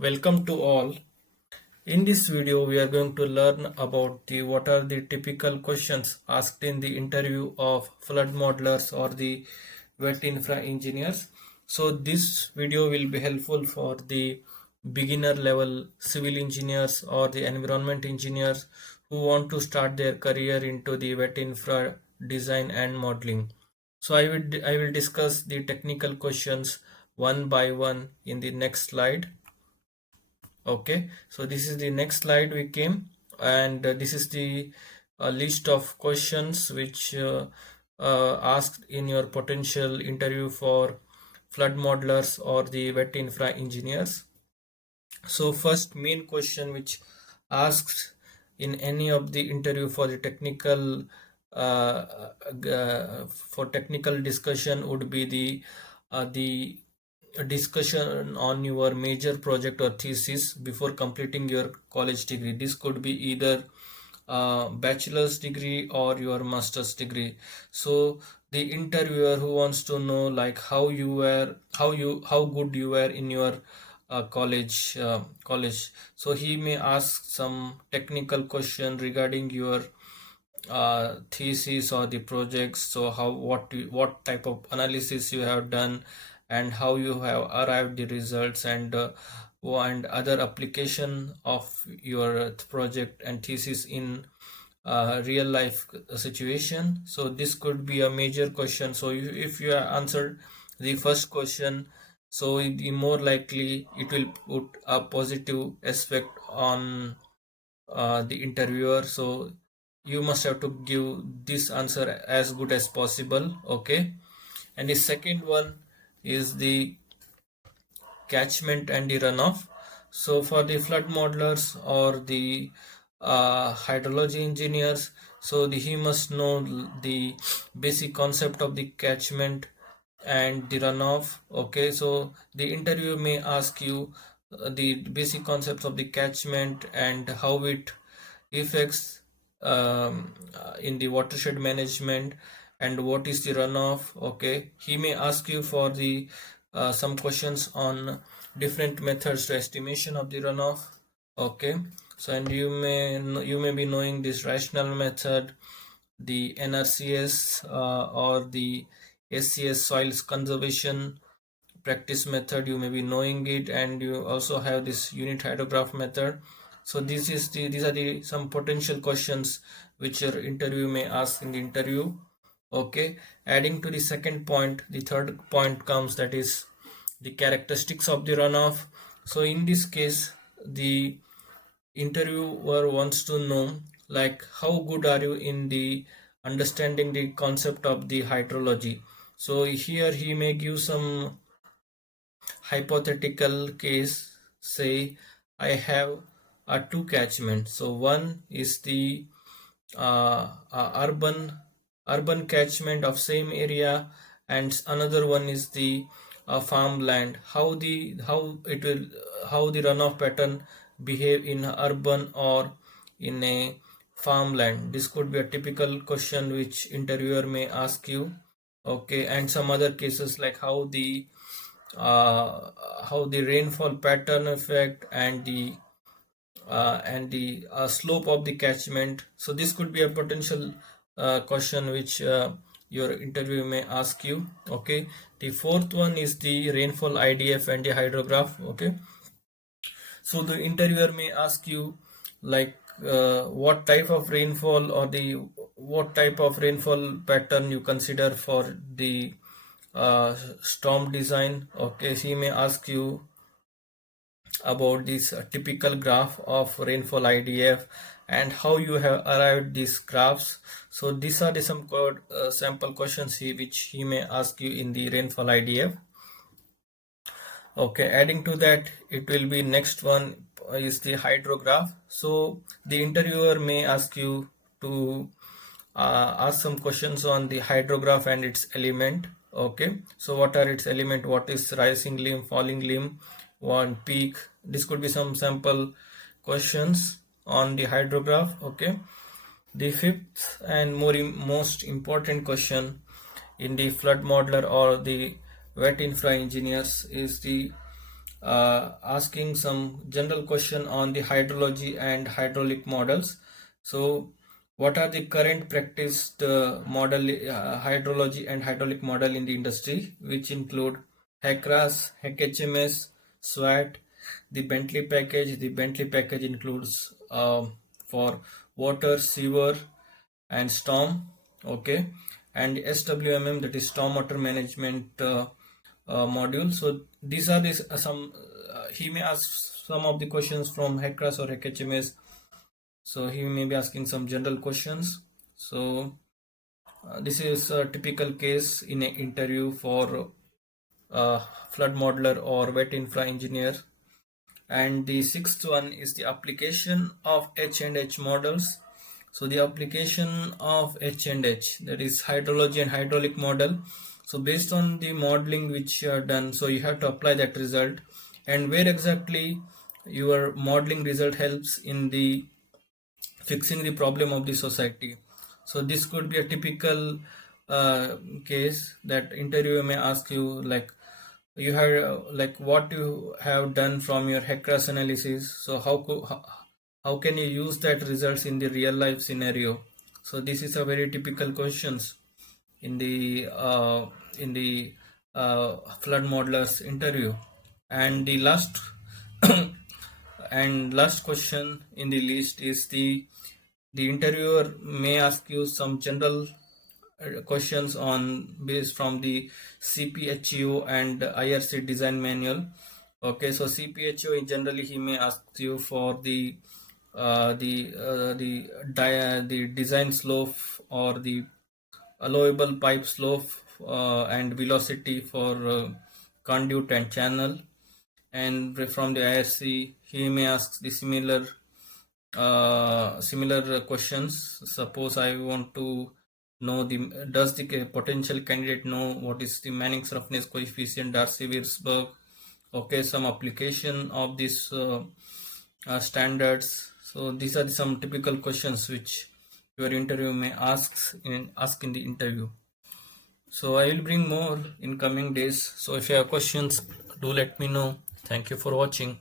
Welcome to all. In this video, we are going to learn about what are the typical questions asked in the interview of flood modelers or the wet infra engineers. So this video will be helpful for the beginner level civil engineers or the environment engineers who want to start their career into the wet infra design and modeling. So I will discuss the technical questions one by one in the next slide. Okay, so this is the next slide we came, and this is the list of questions which asked in your potential interview for flood modelers or the wet infra engineers. So first main question which asked in any of the interview for the technical for technical discussion would be the a discussion on your major project or thesis before completing your college degree. This could be either bachelor's degree or your master's degree. So the interviewer who wants to know like how good you were in your college, so he may ask some technical question regarding your thesis or the projects. So what type of analysis you have done and how you have arrived the results, and other application of your project and thesis in real life situation. So this could be a major question. So if you have answered the first question, so the more likely it will put a positive aspect on the interviewer. So you must have to give this answer as good as possible. Okay, and the second one is the catchment and the runoff. So for the flood modelers or the hydrology engineers, so he must know the basic concept of the catchment and the runoff. Okay, so the interview may ask you the basic concepts of the catchment and how it affects in the watershed management, and what is the runoff. Okay, he may ask you for the some questions on different methods to estimation of the runoff. Okay, so and you may be knowing this rational method, the NRCS or the SCS soils conservation practice method. You may be knowing it, and you also have this unit hydrograph method. So these are the some potential questions which your interview may ask in the interview. Okay, adding to the second point, the third point comes, that is the characteristics of the runoff. So in this case, the interviewer wants to know like how good are you in the understanding the concept of the hydrology. So here he may give some hypothetical case. Say I have two catchments. So one is the urban catchment of same area, and another one is the farmland. How the runoff pattern behave in urban or in a farmland. This could be a typical question which interviewer may ask you. Okay, and some other cases like how the rainfall pattern effect and the slope of the catchment. So this could be a potential question which your interview may ask you. Okay, the fourth one is the rainfall IDF and the hydrograph. Okay, so the interviewer may ask you like what type of rainfall or what type of rainfall pattern you consider for the storm design. Okay, he may ask you about this typical graph of rainfall IDF and how you have arrived these graphs. So these are the some sample questions which he may ask you in the rainfall IDF. Okay, adding to that, it will be next one is the hydrograph. So the interviewer may ask you to ask some questions on the hydrograph and its element. Okay, so what are its element, what is rising limb, falling limb, one peak. This could be some sample questions on the hydrograph. Okay, the fifth and most important question in the flood modeler or the wet infra engineers is the asking some general question on the hydrology and hydraulic models. So what are the current practiced hydrology and hydraulic model in the industry, which include HECRAS, HMS, SWAT, the Bentley package. The Bentley package includes for water, sewer, and storm. Okay, and SWMM, that is stormwater management module. So these are some he may ask some of the questions from HECRAS or HMS. So he may be asking some general questions. So this is a typical case in an interview for flood modeler or wet infra engineer. And the sixth one is the application of H&H models. So the application of H&H, that is hydrology and hydraulic model. So based on the modeling which you have done, so you have to apply that result, and where exactly your modeling result helps in the fixing the problem of the society. So this could be a typical case that interviewer may ask you, like, you have like what you have done from your HECRAS analysis. So how can you use that results in the real life scenario? So this is a very typical questions in the flood modelers interview. And the last and last question in the list is the interviewer may ask you some general questions on based from the CPHEO and IRC design manual. Okay, so CPHEO in generally he may ask you for the design slope or the allowable pipe slope and velocity for conduit and channel. And from the IRC he may ask the similar questions. Suppose I want to know does the potential candidate know what is the Manning's roughness coefficient, Darcy-Weisberg? Okay, some application of these standards. So these are some typical questions which your interview may ask in the interview. So I will bring more in coming days. So if you have questions, do let me know. Thank you for watching.